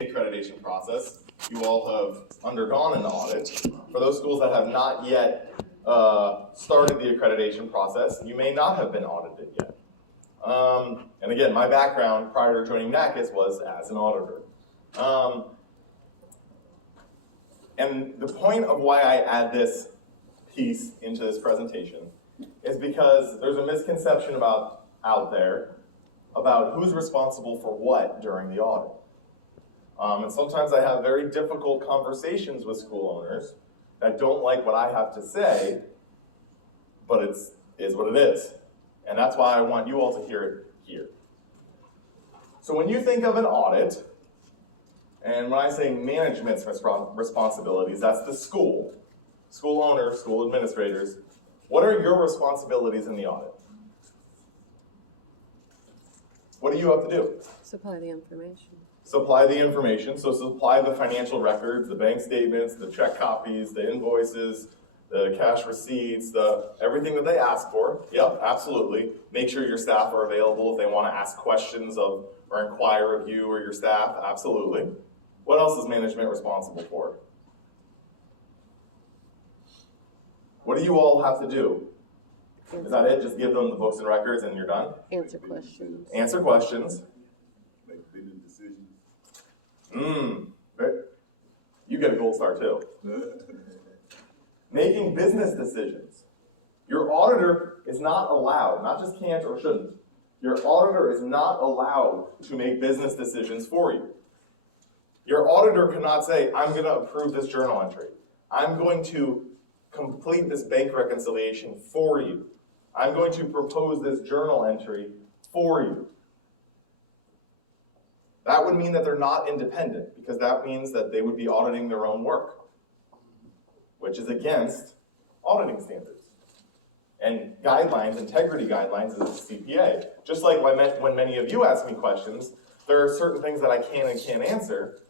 accreditation process. You all have undergone an audit. For those schools that have not yet started the accreditation process, you may not have been audited yet. And again, my background prior to joining Naccas was as an auditor. And the point of why I add this piece into this presentation is because there's a misconception out there about who's responsible for what during the audit. And sometimes I have very difficult conversations with school owners that don't like what I have to say, but it is what it is. And that's why I want you all to hear it here. So when you think of an audit, and when I say management's responsibilities, that's the school owners, school administrators. What are your responsibilities in the audit? What do you have to do? Supply the information. Supply the information, so supply the financial records, the bank statements, the check copies, the invoices, the cash receipts, everything that they ask for. Yep, absolutely. Make sure your staff are available if they want to ask questions of or inquire of you or your staff. Absolutely. What else is management responsible for? What do you all have to do? Is that it? Just give them the books and records and you're done? Answer questions. Answer questions. Make business decisions. You get a gold star too. Making business decisions. Your auditor is not allowed, not just can't or shouldn't, your auditor is not allowed to make business decisions for you. Your auditor cannot say, I'm going to approve this journal entry. I'm going to complete this bank reconciliation for you. I'm going to propose this journal entry for you. That would mean that they're not independent, because that means that they would be auditing their own work, which is against auditing standards. And guidelines, integrity guidelines is a CPA. Just like when many of you ask me questions, there are certain things that I can and can't answer,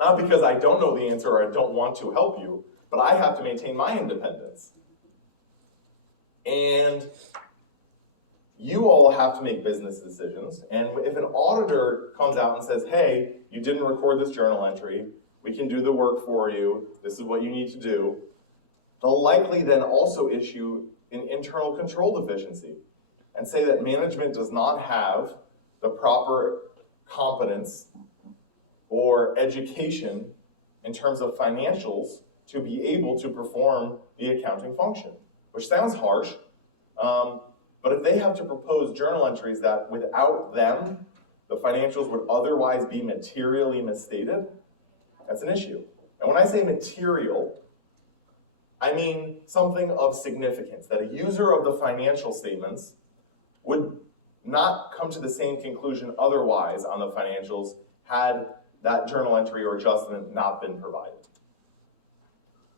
not because I don't know the answer or I don't want to help you, but I have to maintain my independence. And you all have to make business decisions, and if an auditor comes out and says, hey, you didn't record this journal entry, we can do the work for you, this is what you need to do, they'll likely then also issue an internal control deficiency and say that management does not have the proper competence or education in terms of financials to be able to perform the accounting function, which sounds harsh, but if they have to propose journal entries that without them, the financials would otherwise be materially misstated, that's an issue. And when I say material, I mean something of significance, that a user of the financial statements would not come to the same conclusion otherwise on the financials had that journal entry or adjustment not been provided.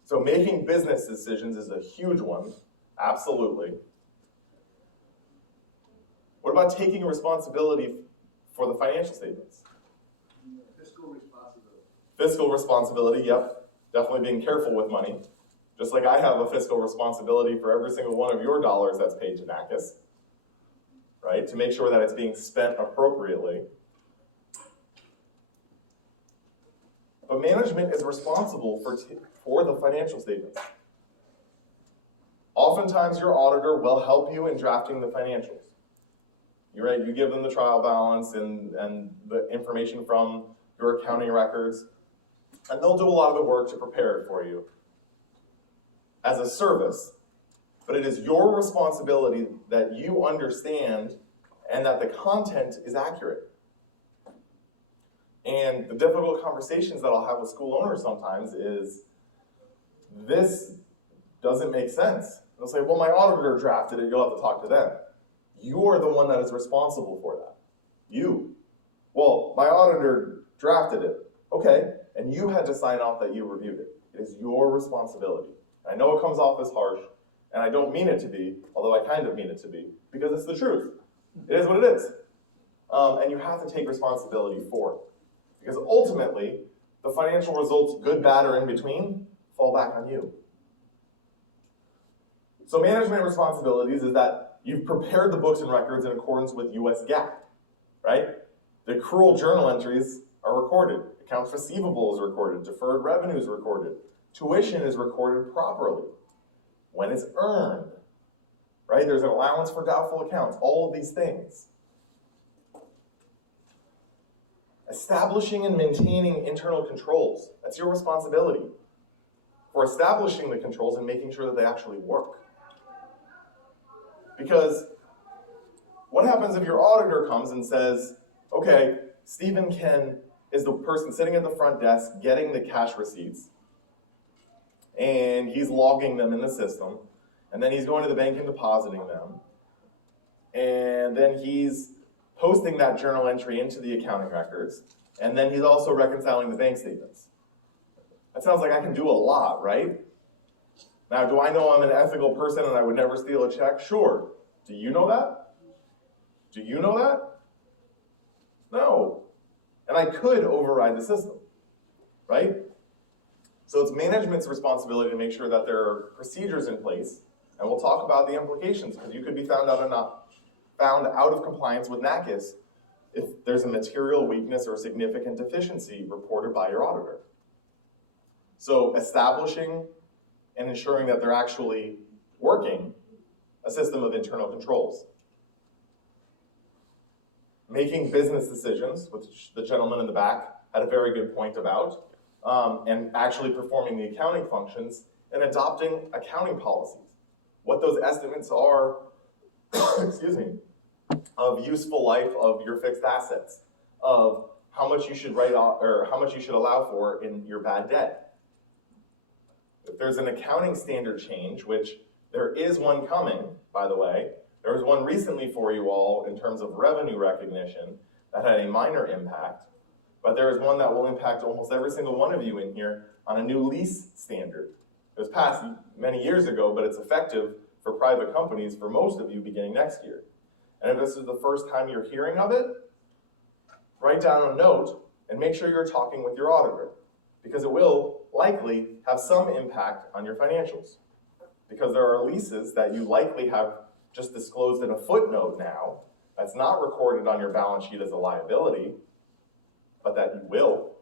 So making business decisions is a huge one, absolutely. What about taking responsibility for the financial statements? Fiscal responsibility. Fiscal responsibility, yep. Definitely being careful with money. Just like I have a fiscal responsibility for every single one of your dollars that's paid to Naccas, right? To make sure that it's being spent appropriately. But management is responsible for the financial statements. Oftentimes your auditor will help you in drafting the financials. You're right, you give them the trial balance and the information from your accounting records, and they'll do a lot of the work to prepare it for you as a service. But it is your responsibility that you understand and that the content is accurate. And the difficult conversations that I'll have with school owners sometimes is, this doesn't make sense. They'll say, well, my auditor drafted it, you'll have to talk to them. You're the one that is responsible for that. You. Well, my auditor drafted it. Okay, and you had to sign off that you reviewed it. It is your responsibility. And I know it comes off as harsh, and I don't mean it to be, although I kind of mean it to be, because it's the truth. It is what it is. And you have to take responsibility for it. Because ultimately, the financial results, good, bad, or in between, fall back on you. So management responsibilities is that you've prepared the books and records in accordance with US GAAP, right? The accrual journal entries are recorded. Accounts receivable is recorded. Deferred revenue is recorded. Tuition is recorded properly. When it's earned, right? There's an allowance for doubtful accounts. All of these things. Establishing and maintaining internal controls. That's your responsibility for establishing the controls and making sure that they actually work. Because what happens if your auditor comes and says, okay, Stephen is the person sitting at the front desk getting the cash receipts, and he's logging them in the system, and then he's going to the bank and depositing them, and then he's posting that journal entry into the accounting records, and then he's also reconciling the bank statements. That sounds like I can do a lot, right? Now, do I know I'm an ethical person and I would never steal a check? Sure. Do you know that? Do you know that? No. And I could override the system, right? So it's management's responsibility to make sure that there are procedures in place, and we'll talk about the implications, because you could be found out of compliance with Naccas if there's a material weakness or significant deficiency reported by your auditor. So establishing and ensuring that they're actually working a system of internal controls. Making business decisions, which the gentleman in the back had a very good point about, and actually performing the accounting functions and adopting accounting policies. What those estimates are, excuse me, of useful life of your fixed assets, of how much you should write off or how much you should allow for in your bad debt. If there's an accounting standard change, which there is one coming, by the way, there was one recently for you all in terms of revenue recognition that had a minor impact, but there is one that will impact almost every single one of you in here on a new lease standard. It was passed many years ago, but it's effective for private companies for most of you beginning next year. And if this is the first time you're hearing of it, write down a note and make sure you're talking with your auditor, because it will likely have some impact on your financials. Because there are leases that you likely have just disclosed in a footnote now, that's not recorded on your balance sheet as a liability, but that you will.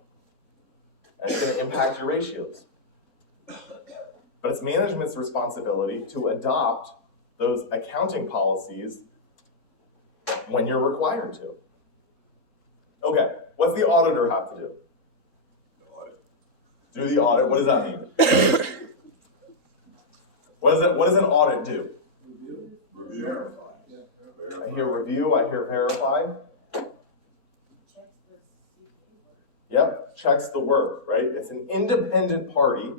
And it's going to impact your ratios. But it's management's responsibility to adopt those accounting policies when you're required to. Okay, what's the auditor have to do? Do the audit. What does that mean? What does an audit do? Review. Verify. I hear review, I hear verify. Yep, checks the work, right? It's an independent party,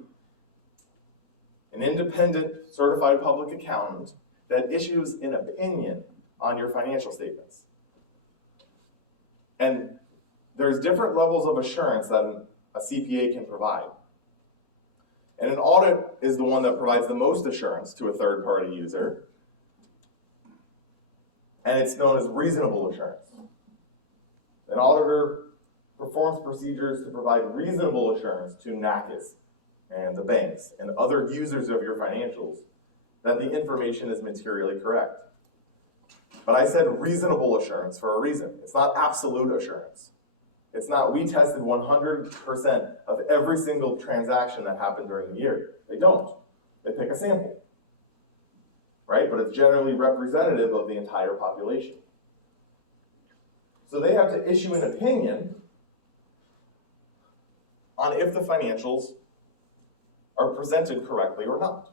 an independent certified public accountant that issues an opinion on your financial statements. And there's different levels of assurance that a CPA can provide. And an audit is the one that provides the most assurance to a third-party user. And it's known as reasonable assurance. An auditor performs procedures to provide reasonable assurance to Naccas and the banks and other users of your financials that the information is materially correct. But I said reasonable assurance for a reason. It's not absolute assurance. It's not, we tested 100% of every single transaction that happened during the year. They don't. They pick a sample, right? But it's generally representative of the entire population. So they have to issue an opinion on if the financials are presented correctly or not.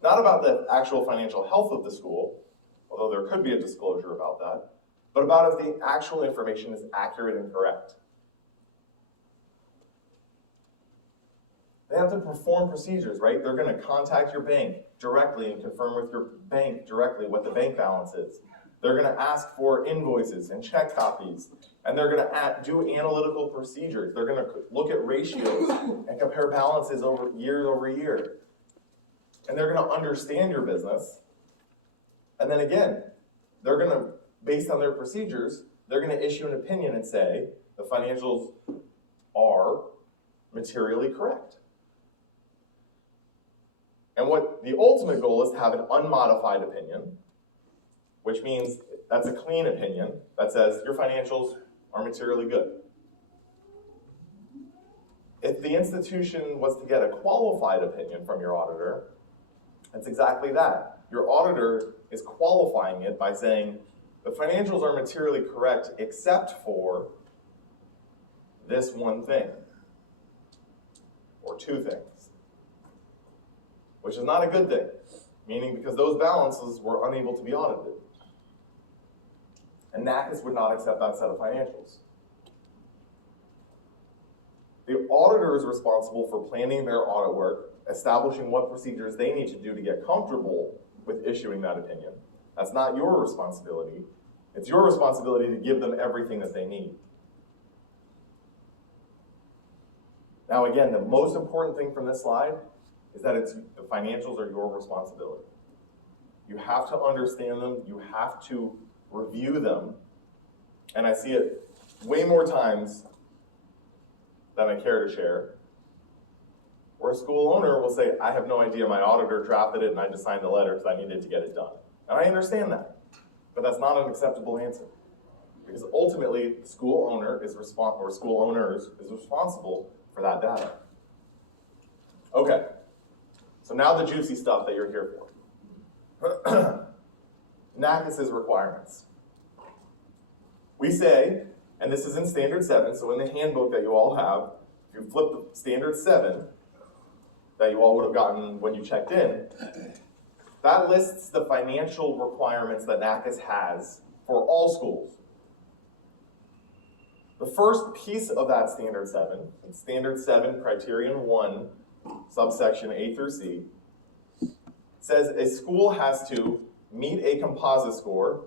Not about the actual financial health of the school, although there could be a disclosure about that, but about if the actual information is accurate and correct. They have to perform procedures, right? They're going to contact your bank directly and confirm with your bank directly what the bank balance is. They're going to ask for invoices and check copies, and they're going to do analytical procedures. They're going to look at ratios and compare balances over year. And they're going to understand your business. And then again, they're going to, based on their procedures, they're going to issue an opinion and say the financials are materially correct. And what the ultimate goal is to have an unmodified opinion, which means that's a clean opinion that says your financials are materially good. the institution was to get a qualified opinion from your auditor, it's exactly that. Your auditor is qualifying it by saying, the financials are materially correct except for this one thing, or two things, which is not a good thing, meaning because those balances were unable to be audited. And Naccas would not accept that set of financials. The auditor is responsible for planning their audit work, establishing what procedures they need to do to get comfortable with issuing that opinion. That's not your responsibility. It's your responsibility to give them everything that they need. Now again, the most important thing from this slide is that the financials are your responsibility. You have to understand them, you have to review them, and I see it way more times than I care to share, where a school owner will say, I have no idea, my auditor drafted it and I just signed the letter because I needed to get it done. And I understand that, but that's not an acceptable answer. Because ultimately, the school owner or school owners is responsible for that data. Okay, so now the juicy stuff that you're here for. Naccas' requirements. We say, and this is in Standard 7, so in the handbook that you all have, if you flip the Standard 7 that you all would have gotten when you checked in, that lists the financial requirements that Naccas has for all schools. The first piece of that Standard 7, in Standard 7 Criterion 1, subsection A through C, says a school has to meet a composite score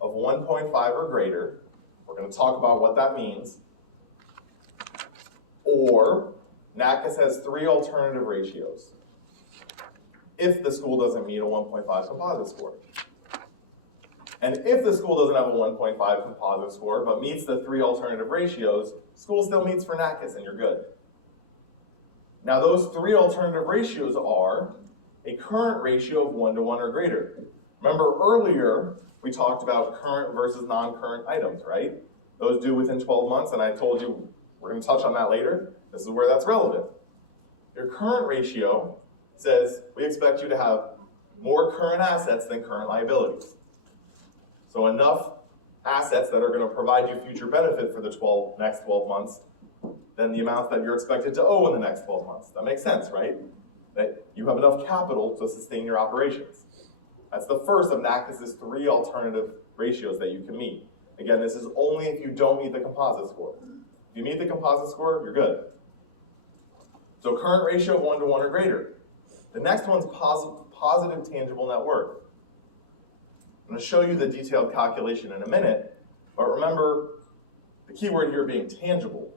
of 1.5 or greater. We're going to talk about what that means. Or Naccas has 3 alternative ratios if the school doesn't meet a 1.5 composite score. And if the school doesn't have a 1.5 composite score but meets the 3 alternative ratios, school still meets for Naccas and you're good. Now those 3 alternative ratios are a current ratio of 1 to 1 or greater. Remember earlier we talked about current versus non-current items, right? Those due within 12 months, and I told you we're going to touch on that later. This is where that's relevant. Your current ratio says we expect you to have more current assets than current liabilities. So enough assets that are going to provide you future benefit for the next 12 months than the amounts that you're expected to owe in the next 12 months. That makes sense, right? That you have enough capital to sustain your operations. That's the first of Naccas' 3 alternative ratios that you can meet. Again, this is only if you don't meet the composite score. If you meet the composite score, you're good. So current ratio of 1 to 1 or greater. The next one's positive tangible net worth. I'm going to show you the detailed calculation in a minute, but remember the key word here being tangible.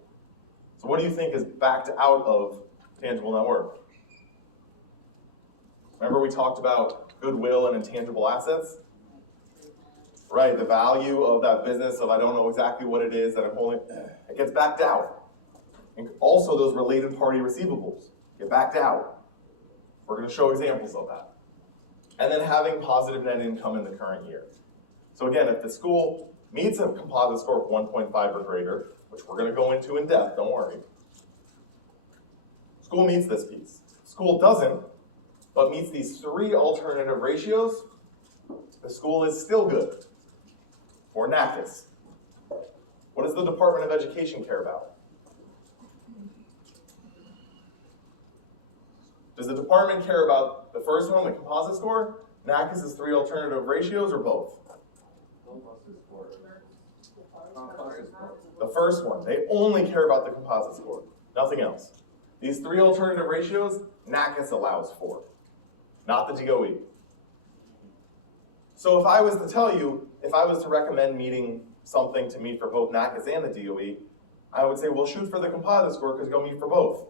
So what do you think is backed out of tangible net worth? Remember we talked about goodwill and intangible assets? Right, the value of that business of I don't know exactly what it is that I'm holding, it gets backed out. And also those related party receivables get backed out. We're going to show examples of that. And then having positive net income in the current year. So again, if the school meets a composite score of 1.5 or greater, which we're going to go into in depth, don't worry. School meets this piece. School doesn't, but meets these 3 alternative ratios, the school is still good. Or Naccas. What does the Department of Education care about? Does the department care about the first one, the composite score, Naccas' 3 alternative ratios, or both? The first one. They only care about the composite score, nothing else. These 3 alternative ratios, Naccas allows for, not the DOE. So if I was to tell you, if I was to recommend meeting something to meet for both Naccas and the DOE, I would say, well, shoot for the composite score because go meet for both.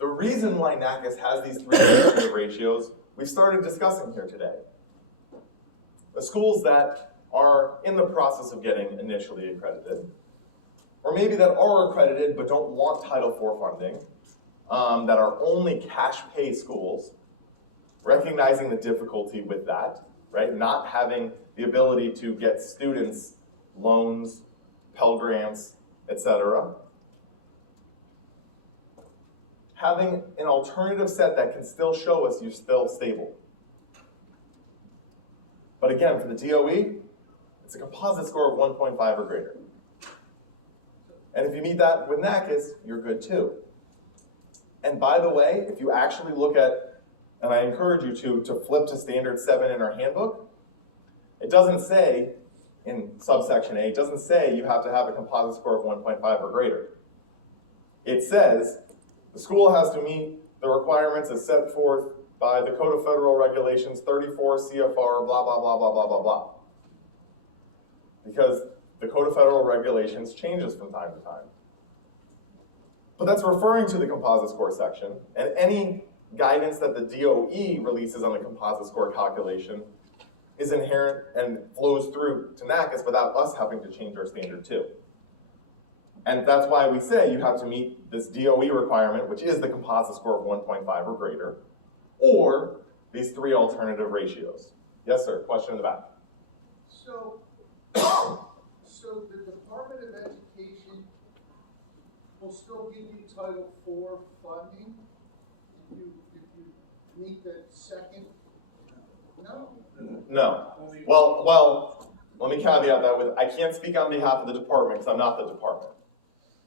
The reason why Naccas has these 3 alternative ratios, we started discussing here today. The schools that are in the process of getting initially accredited, or maybe that are accredited but don't want Title IV funding, that are only cash pay schools, recognizing the difficulty with that, right? Not having the ability to get students loans, Pell Grants, etc. Having an alternative set that can still show us you're still stable. But again, for the DOE, it's a composite score of 1.5 or greater. And if you meet that with Naccas, you're good too. And by the way, if you actually look at, and I encourage you to flip to standard 7 in our handbook, it doesn't say, in subsection A, it doesn't say you have to have a composite score of 1.5 or greater. It says the school has to meet the requirements as set forth by the Code of Federal Regulations 34 CFR blah, blah, blah, blah, blah, blah, blah. Because the Code of Federal Regulations changes from time to time. But that's referring to the composite score section, and any guidance that the DOE releases on the composite score calculation is inherent and flows through to Naccas without us having to change our standard too. And that's why we say you have to meet this DOE requirement, which is the composite score of 1.5 or greater, or these 3 alternative ratios. Yes, sir, question in the back. So the Department of Education will still give you Title IV funding if you meet the second? No. No. Well, let me caveat that with, I can't speak on behalf of the department because I'm not the department.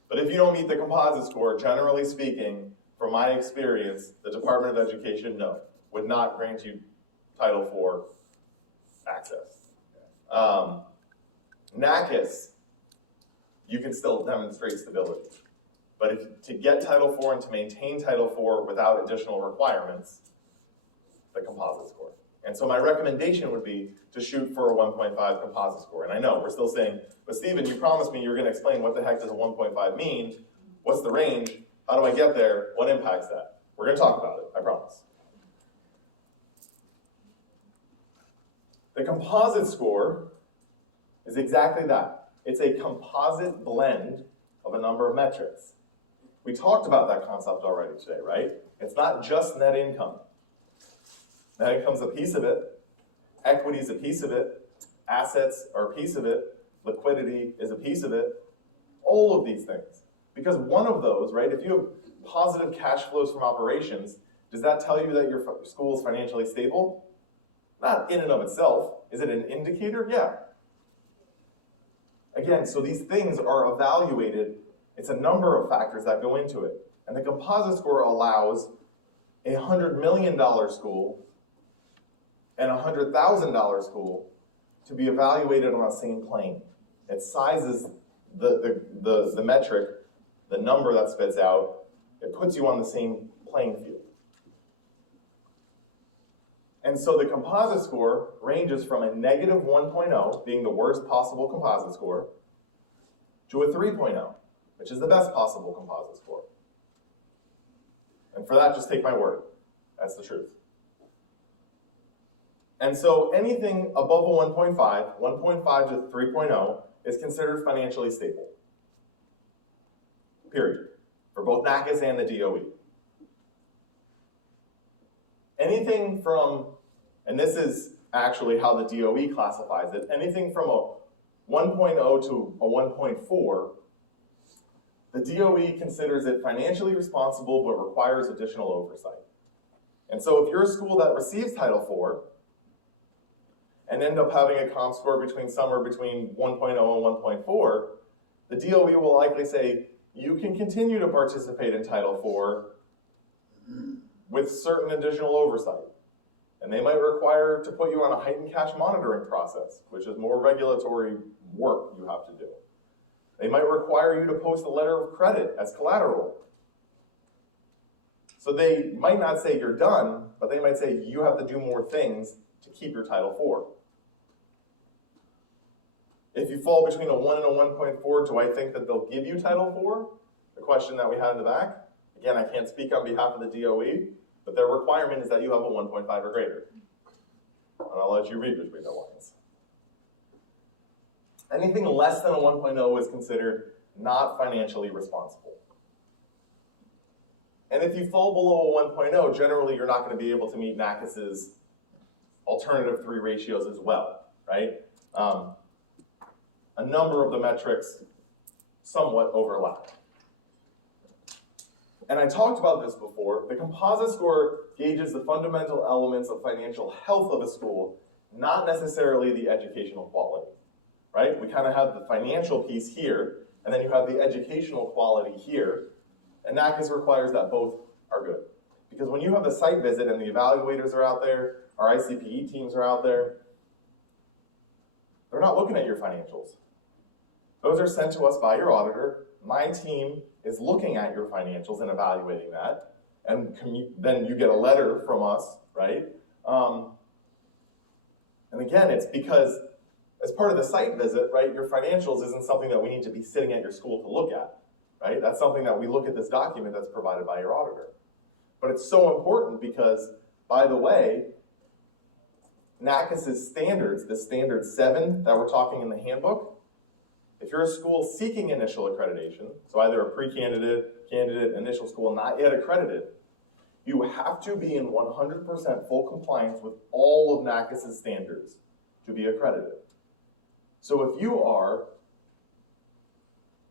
But if you don't meet the composite score, generally speaking, from my experience, the Department of Education, no, would not grant you Title IV access. Naccas, you can still demonstrate stability. But to get Title IV and to maintain Title IV without additional requirements, the composite score. And so my recommendation would be to shoot for a 1.5 composite score. And I know, we're still saying, but Stephen, you promised me you were going to explain what the heck does a 1.5 mean? What's the range? How do I get there? What impacts that? We're going to talk about it, I promise. The composite score is exactly that. It's a composite blend of a number of metrics. We talked about that concept already today, right? It's not just net income. Net income's a piece of it. Equity is a piece of it. Assets are a piece of it. Liquidity is a piece of it. All of these things. Because one of those, right, if you have positive cash flows from operations, does that tell you that your school is financially stable? Not in and of itself. Is it an indicator? Yeah. Again, so these things are evaluated. It's a number of factors that go into it. And the composite score allows a $100 million school and a $100,000 school to be evaluated on the same plane. It sizes the metric, the number that spits out, it puts you on the same playing field. And so the composite score ranges from a negative 1.0, being the worst possible composite score, to a 3.0, which is the best possible composite score. And for that, just take my word. That's the truth. And so anything above a 1.5, 1.5 to 3.0, is considered financially stable. Period. For both Naccas and the DOE. Anything from, and this is actually how the DOE classifies it, anything from a 1.0 to a 1.4, the DOE considers it financially responsible but requires additional oversight. And so if you're a school that receives Title IV and end up having a comp score somewhere between 1.0 and 1.4, the DOE will likely say, you can continue to participate in Title IV with certain additional oversight. And they might require to put you on a heightened cash monitoring process, which is more regulatory work you have to do. They might require you to post a letter of credit as collateral. So they might not say you're done, but they might say you have to do more things to keep your Title IV. If you fall between a 1 and a 1.4, do I think that they'll give you Title IV? The question that we had in the back. Again, I can't speak on behalf of the DOE, but their requirement is that you have a 1.5 or greater. And I'll let you read between the lines. Anything less than a 1.0 is considered not financially responsible. And if you fall below a 1.0, generally you're not going to be able to meet Naccas's alternative 3 ratios as well, right? A number of the metrics somewhat overlap. And I talked about this before. The composite score gauges the fundamental elements of financial health of a school, not necessarily the educational quality, right? We kind of have the financial piece here, and then you have the educational quality here, and Naccas requires that both are good. Because when you have the site visit and the evaluators are out there, our ICPE teams are out there, they're not looking at your financials. Those are sent to us by your auditor. My team is looking at your financials and evaluating that, and then you get a letter from us, right? And again, it's because as part of the site visit, right, your financials isn't something that we need to be sitting at your school to look at, right? That's something that we look at this document that's provided by your auditor. But it's so important because, by the way, Naccas' standards, the standard 7 that we're talking in the handbook, if you're a school seeking initial accreditation, so either a pre-candidate, candidate, initial school not yet accredited, you have to be in 100% full compliance with all of Naccas' standards to be accredited. So if you are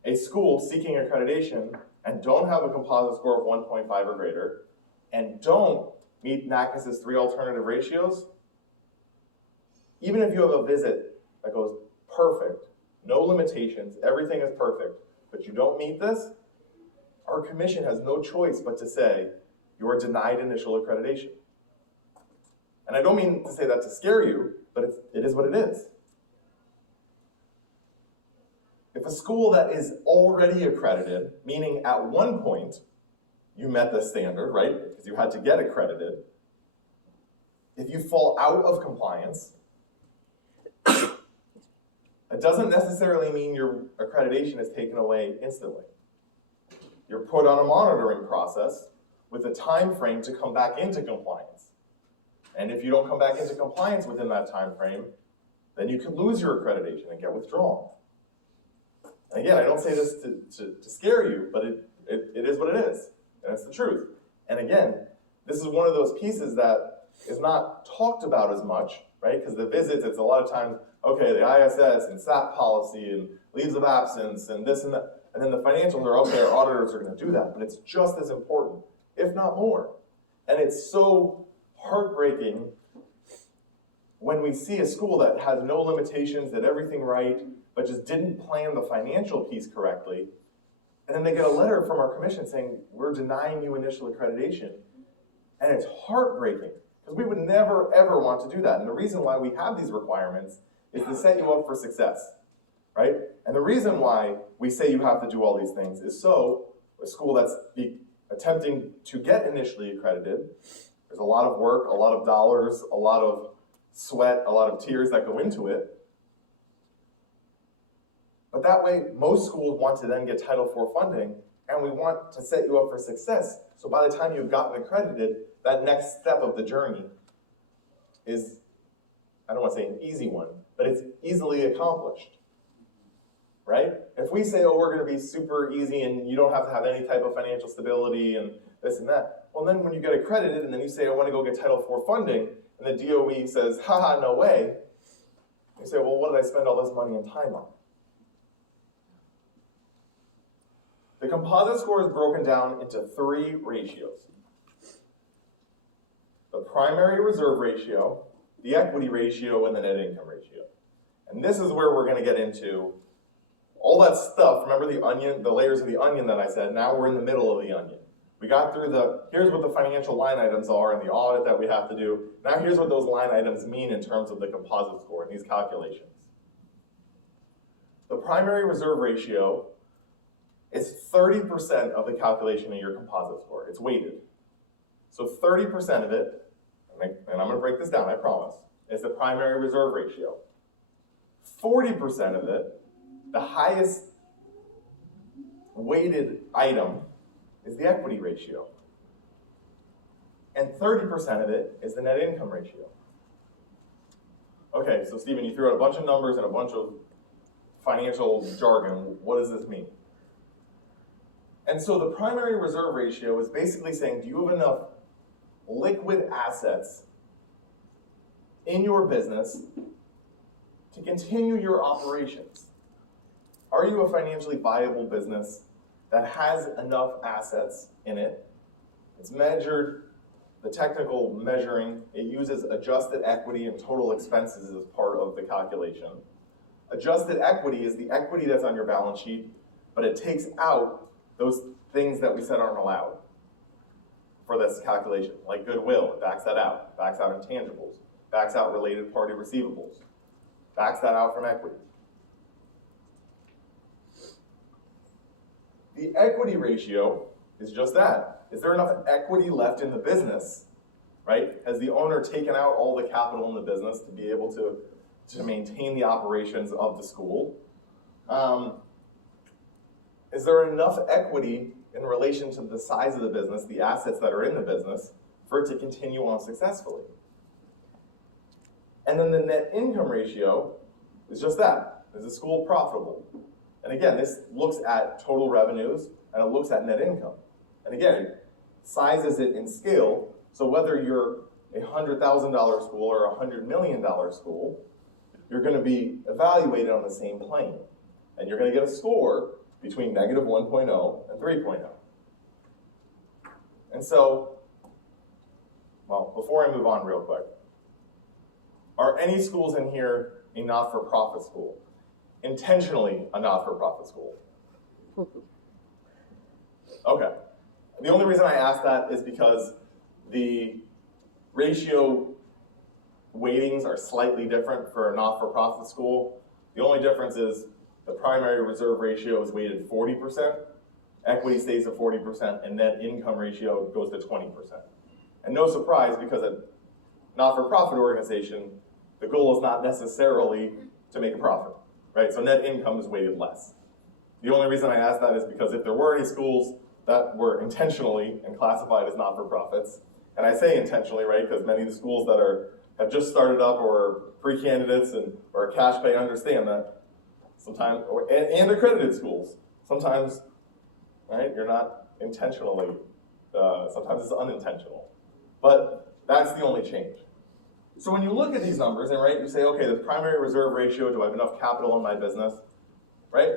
a school seeking accreditation and don't have a composite score of 1.5 or greater, and don't meet Naccas' 3 alternative ratios, even if you have a visit that goes perfect, no limitations, everything is perfect, but you don't meet this, our commission has no choice but to say, you are denied initial accreditation. And I don't mean to say that to scare you, but it is what it is. If a school that is already accredited, meaning at one point you met the standard, right, because you had to get accredited, if you fall out of compliance, it doesn't necessarily mean your accreditation is taken away instantly. You're put on a monitoring process with a time frame to come back into compliance. And if you don't come back into compliance within that time frame, then you could lose your accreditation and get withdrawn. And again, I don't say this to scare you, but it is what it is, and it's the truth. And again, this is one of those pieces that is not talked about as much, right? Because the visits, it's a lot of times, okay, the ISS and SAP policy and leaves of absence and this and that, and then the financials are, okay, our auditors are going to do that, but it's just as important, if not more. And it's so heartbreaking when we see a school that has no limitations, did everything right, but just didn't plan the financial piece correctly, and then they get a letter from our commission saying, we're denying you initial accreditation, and it's heartbreaking, because we would never, ever want to do that. And the reason why we have these requirements is to set you up for success, right? And the reason why we say you have to do all these things is so a school that's attempting to get initially accredited, there's a lot of work, a lot of dollars, a lot of sweat, a lot of tears that go into it. But that way, most schools want to then get Title IV funding, and we want to set you up for success. So by the time you've gotten accredited, that next step of the journey is, I don't want to say an easy one, but it's easily accomplished, right? If we say, oh, we're going to be super easy and you don't have to have any type of financial stability and this and that, well, then when you get accredited and then you say, I want to go get Title IV funding, and the DOE says, haha, no way, you say, well, what did I spend all this money and time on? The composite score is broken down into 3 ratios. The primary reserve ratio, the equity ratio, and the net income ratio. And this is where we're going to get into all that stuff. Remember the onion, the layers of the onion that I said? Now we're in the middle of the onion. We got through here's what the financial line items are and the audit that we have to do. Now here's what those line items mean in terms of the composite score and these calculations. The primary reserve ratio is 30% of the calculation of your composite score. It's weighted. So 30% of it, and I'm going to break this down, I promise, is the primary reserve ratio. 40% of it, the highest weighted item, is the equity ratio. And 30% of it is the net income ratio. Okay, so Stephen, you threw out a bunch of numbers and a bunch of financial jargon. What does this mean? And so the primary reserve ratio is basically saying, do you have enough liquid assets in your business to continue your operations? are you a financially viable business that has enough assets in it? It's measured, the technical measuring, it uses adjusted equity and total expenses as part of the calculation. Adjusted equity is the equity that's on your balance sheet, but it takes out those things that we said aren't allowed for this calculation, like goodwill, it backs that out, backs out intangibles, backs out related party receivables, backs that out from equity. The equity ratio is just that. Is there enough equity left in the business, right? Has the owner taken out all the capital in the business to be able to maintain the operations of the school? Is there enough equity in relation to the size of the business, the assets that are in the business, for it to continue on successfully? And then the net income ratio is just that. Is the school profitable? And again, this looks at total revenues and it looks at net income. And again, sizes it in scale, so whether you're a $100,000 school or a $100 million school, you're going to be evaluated on the same plane. And you're going to get a score between negative 1.0 and 3.0. And so, well, before I move on real quick, are any schools in here a not-for-profit school? Intentionally a not-for-profit school? Okay. The only reason I ask that is because the ratio weightings are slightly different for a not-for-profit school. The only difference is the primary reserve ratio is weighted 40%, equity stays at 40%, and net income ratio goes to 20%. And no surprise, because a not-for-profit organization, the goal is not necessarily to make a profit, right? So net income is weighted less. The only reason I ask that is because if there were any schools that were intentionally and classified as not-for-profits, and I say intentionally, right, because many of the schools that have just started up or pre-candidates or cash pay understand that sometimes, and accredited schools, sometimes, right, you're not intentionally, sometimes it's unintentional. But that's the only change. So when you look at these numbers and right, you say, okay, the primary reserve ratio, do I have enough capital in my business, right?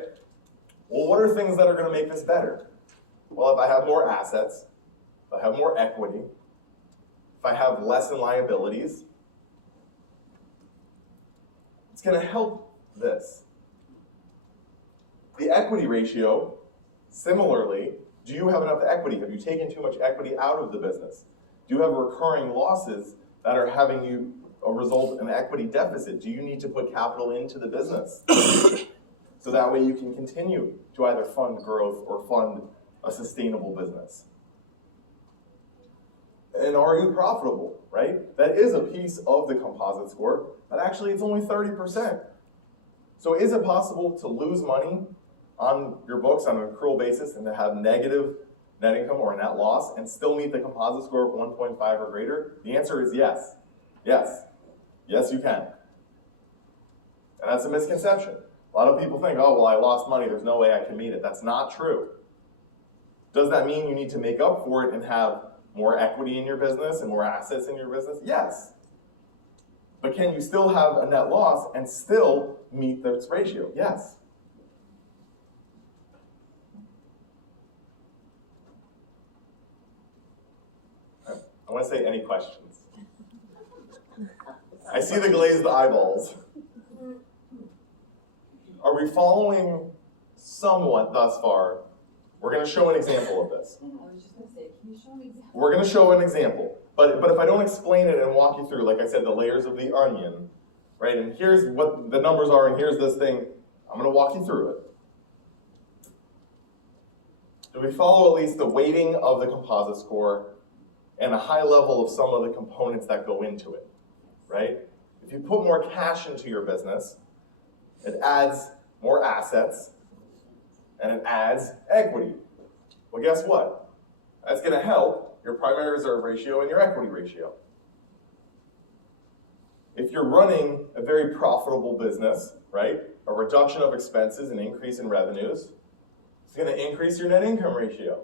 Well, what are things that are going to make this better? Well, if I have more assets, if I have more equity, if I have less in liabilities, it's going to help this. The equity ratio, similarly, do you have enough equity? Have you taken too much equity out of the business? Do you have recurring losses that are having you result in an equity deficit? Do you need to put capital into the business? So that way you can continue to either fund growth or fund a sustainable business. And are you profitable, right? That is a piece of the composite score, but actually it's only 30%. So is it possible to lose money on your books on an accrual basis and to have negative net income or a net loss and still meet the composite score of 1.5 or greater? The answer is yes. Yes. Yes, you can. And that's a misconception. A lot of people think, oh, well, I lost money, there's no way I can meet it. That's not true. Does that mean you need to make up for it and have more equity in your business and more assets in your business? Yes. But can you still have a net loss and still meet this ratio? Yes. I want to say any questions. I see the glazed eyeballs. Are we following somewhat thus far? We're going to show an example of this. I was just going to say, can you show an example? We're going to show an example. But if I don't explain it and walk you through, like I said, the layers of the onion, right? And here's what the numbers are, and here's this thing. I'm going to walk you through it. Do we follow at least the weighting of the composite score and a high level of some of the components that go into it, right? If you put more cash into your business, it adds more assets, and it adds equity. Well, guess what? That's going to help your primary reserve ratio and your equity ratio. If you're running a very profitable business, right, a reduction of expenses and increase in revenues, it's going to increase your net income ratio.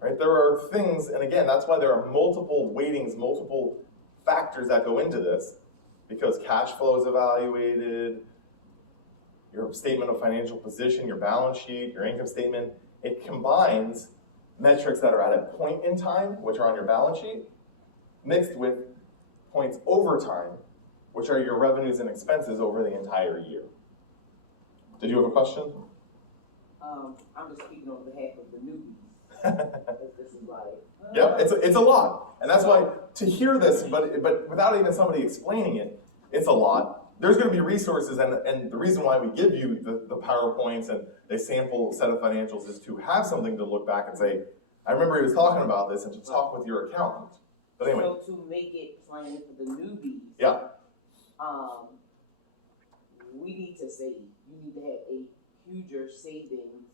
Right? There are things, and again, that's why there are multiple weightings, multiple factors that go into this, because cash flow is evaluated, your statement of financial position, your balance sheet, your income statement. It combines metrics that are at a point in time, which are on your balance sheet, mixed with points over time, which are your revenues and expenses over the entire year. Did you have a question? I'm just speaking on behalf of the newbies. Because this is like. Yep, it's a lot. And that's why to hear this, but without even somebody explaining it, it's a lot. There's going to be resources, and the reason why we give you the PowerPoints and a sample set of financials is to have something to look back and say, I remember he was talking about this, and to talk with your accountant. But anyway. So to make it plain for the newbies. Yeah. We need to save. You need to have a huger savings,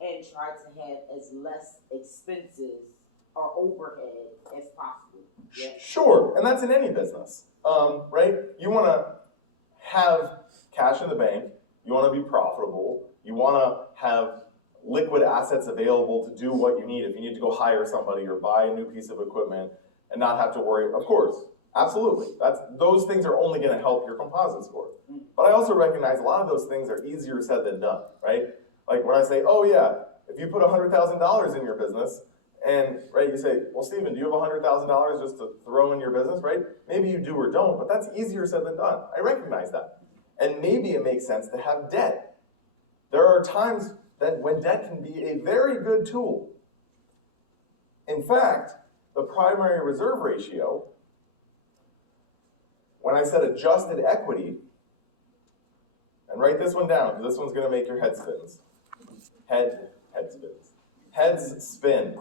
and try to have as less expenses or overhead as possible. Yeah. Sure, and that's in any business, right? You want to have cash in the bank, you want to be profitable, you want to have liquid assets available to do what you need. If you need to go hire somebody or buy a new piece of equipment and not have to worry, of course, absolutely. Those things are only going to help your composite score. But I also recognize a lot of those things are easier said than done, right? Like when I say, oh yeah, if you put $100,000 in your business, and right, you say, well, Stephen, do you have $100,000 just to throw in your business, right? Maybe you do or don't, but that's easier said than done. I recognize that. And maybe it makes sense to have debt. There are times that when debt can be a very good tool. In fact, the primary reserve ratio, when I said adjusted equity, and write this one down, because this one's going to make your head spins. Heads spin.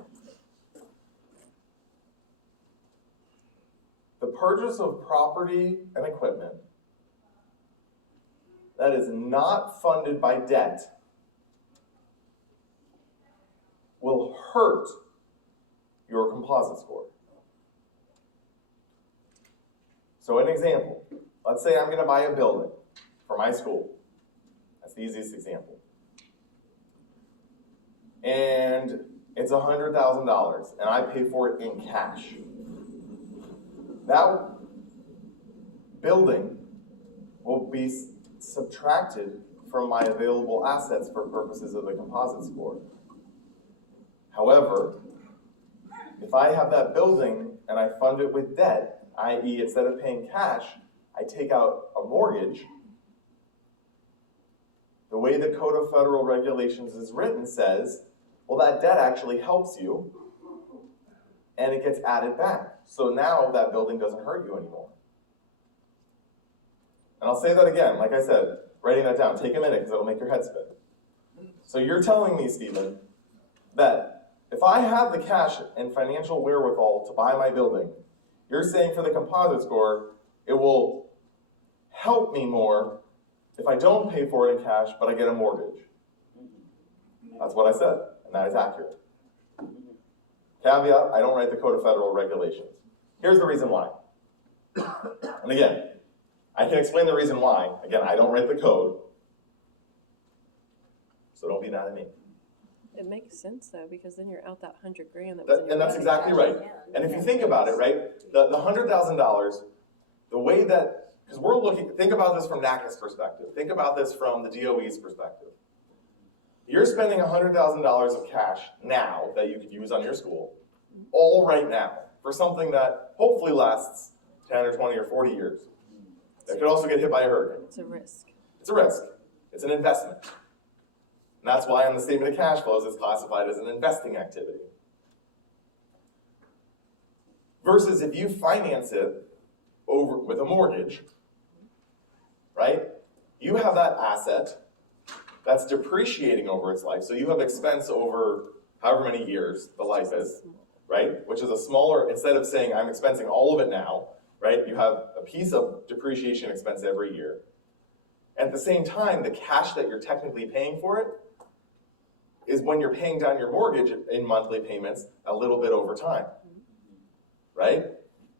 The purchase of property and equipment that is not funded by debt will hurt your composite score. So an example, let's say I'm going to buy a building for my school. That's the easiest example. And it's $100,000, and I pay for it in cash. That building will be subtracted from my available assets for purposes of the composite score. However, if I have that building and I fund it with debt, i.e. instead of paying cash, I take out a mortgage, the way the Code of Federal Regulations is written says, well, that debt actually helps you, and it gets added back. So now that building doesn't hurt you anymore. And I'll say that again, like I said, writing that down, take a minute because it'll make your head spin. So you're telling me, Stephen, that if I have the cash and financial wherewithal to buy my building, you're saying for the composite score, it will help me more if I don't pay for it in cash, but I get a mortgage. That's what I said, and that is accurate. Caveat, I don't write the Code of Federal Regulations. Here's the reason why. And again, I can explain the reason why. Again, I don't write the code, so don't be mad at me. It makes sense though, because then you're out that $100,000 that was in your And that's budget. exactly right. And if you think about it, right, the $100,000, the way that, because we're looking, think about this from Naccas perspective. Think about this from the DOE's perspective. You're spending $100,000 of cash now that you could use on your school, all right now, for something that hopefully lasts 10 or 20 or 40 years. That could also get hit by a hurricane. It's a risk. It's a risk. It's an investment. And that's why on the statement of cash flows it's classified as an investing activity. Versus if you finance it over with a mortgage, right? You have that asset that's depreciating over its life. So you have expense over however many years the life is, right? Which is a smaller, instead of saying I'm expensing all of it now, right? You have a piece of depreciation expense every year. At the same time, the cash that you're technically paying for it is when you're paying down your mortgage in monthly payments a little bit over time, right?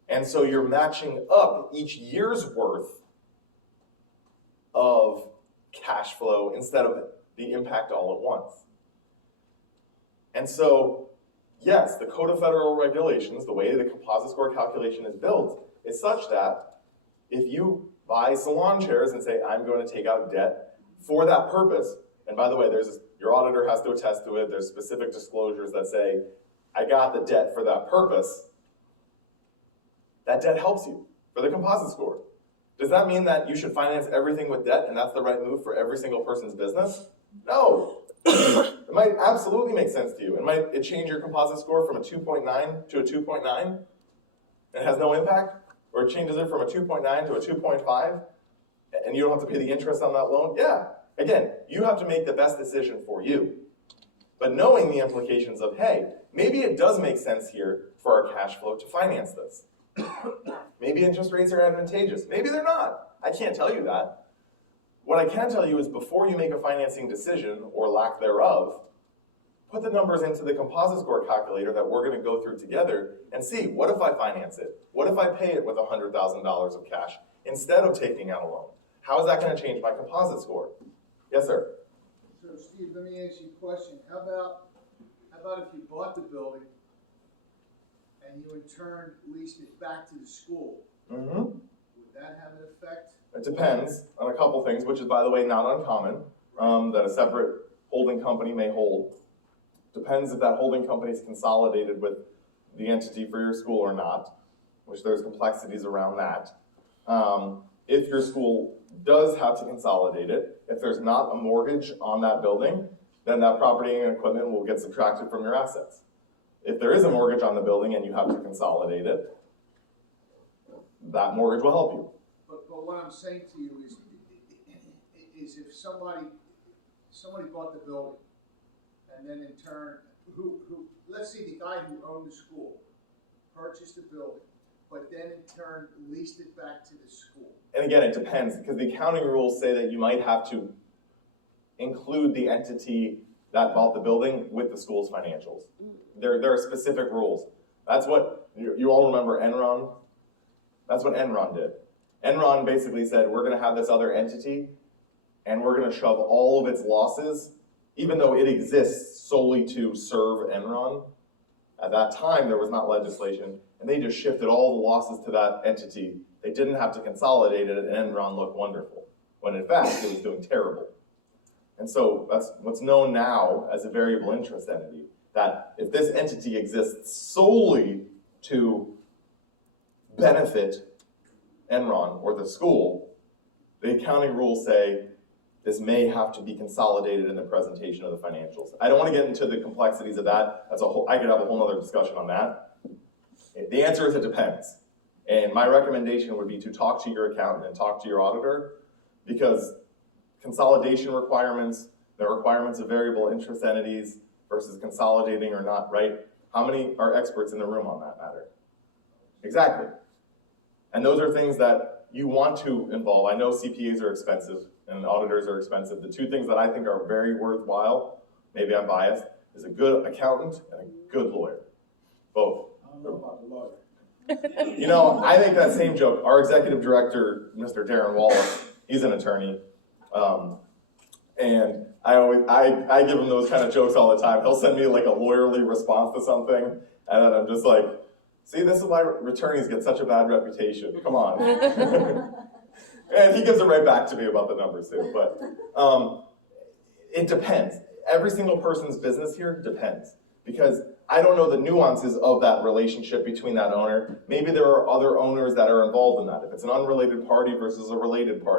And so you're matching up each year's worth of cash flow instead of the impact all at once. And so, yes, the Code of Federal Regulations, the way the composite score calculation is built, is such that if you buy salon chairs and say, I'm going to take out debt for that purpose. And by the way, your auditor has to attest to it. There's specific disclosures that say, I got the debt for that purpose. That debt helps you for the composite score. Does that mean that you should finance everything with debt and that's the right move for every single person's business? No. It might absolutely make sense to you. Might it change your composite score from a 2.9 to a 2.9 and it has no impact? Or it changes it from a 2.9 to a 2.5 and you don't have to pay the interest on that loan? Yeah. Again, you have to make the best decision for you. But knowing the implications of, hey, maybe it does make sense here for our cash flow to finance this. Maybe interest rates are advantageous. Maybe they're not. I can't tell you that. What I can tell you is before you make a financing decision, or lack thereof, put the numbers into the composite score calculator that we're going to go through together and see, what if I finance it? What if I pay it with $100,000 of cash instead of taking out a loan? How is that going to change my composite score? Yes, sir. So Steve, let me ask you a question. How about if you bought the building and you in turn leased it back to the school? Mm-hmm. Would that have an effect? It depends on a couple things, which is, by the way, not uncommon, that a separate holding company may hold. Depends if that holding company is consolidated with the entity for your school or not, which there's complexities around that. If your school does have to consolidate it, if there's not a mortgage on that building, then that property and equipment will get subtracted from your assets. If there is a mortgage on the building and you have to consolidate it, that mortgage will help you. But what I'm saying to you is if somebody bought the building and then in turn, let's say the guy who owned the school purchased the building, but then in turn leased it back to the school. And again, it depends, because the accounting rules say that you might have to include the entity that bought the building with the school's financials. There are specific rules. That's what, you all remember Enron? That's what Enron did. Enron basically said, we're gonna have this other entity, and we're gonna shove all of its losses, even though it exists solely to serve Enron. At that time, there was not legislation, and they just shifted all the losses to that entity. They didn't have to consolidate it, and Enron looked wonderful, when in fact, it was doing terrible. And so that's what's known now as a variable interest entity, that if this entity exists solely to benefit Enron or the school, the accounting rules say this may have to be consolidated in the presentation of the financials. I don't want to get into the complexities of that. I could have a whole other discussion on that. The answer is it depends. And my recommendation would be to talk to your accountant and talk to your auditor, because consolidation requirements, the requirements of variable interest entities versus consolidating or not, right? How many are experts in the room on that matter? Exactly. And those are things that you want to involve. I know CPAs are expensive and auditors are expensive. The two things that I think are very worthwhile, maybe I'm biased, is a good accountant and a good lawyer. Both. I don't know about the lawyer. You know, I make that same joke. Our executive director, Mr. Darren Wallace, he's an attorney. And I give him those kind of jokes all the time. He'll send me like a lawyerly response to something, and then I'm just like, see, this is why attorneys get such a bad reputation. Come on. And he gives it right back to me about the numbers too. But it depends. Every single person's business here depends. Because I don't know the nuances of that relationship between that owner. Maybe there are other owners that are involved in that. If it's an unrelated party versus a related party.